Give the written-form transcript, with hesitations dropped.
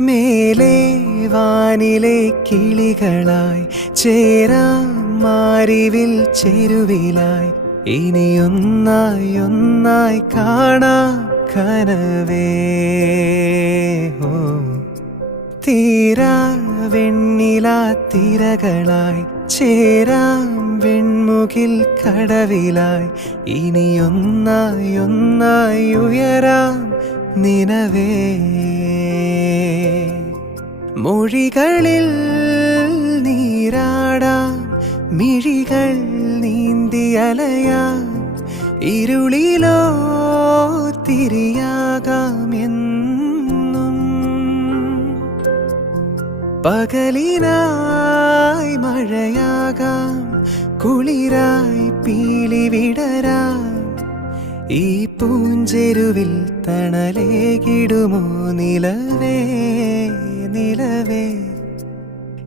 മേലെ വാനിലെ കിളികളായി ചേരാം മാരിവിൽ ചെരുവിലായി ഇനിയൊന്നായി ഒന്നായി കാണാം കനവേ. ഓ തീരാ വെണ്ണിലാ തിരകളായി ചേരാം വെൺമുകിൽ കടവിലായി ഇനിയൊന്നായി ഒന്നായി ഉയരാം നിനവേ. മൊഴികളിൽ നീരാടാം മിഴികൾ നീന്തിയലയാം ഇരുളിലോ തിരിയാകാം എന്നും. പകലിനായി മഴയാകാം കുളിരായി പീലി വിടരാം ഈ പൂഞ്ചെരുവിൽ തണലേകിടുമോ നിലവേ.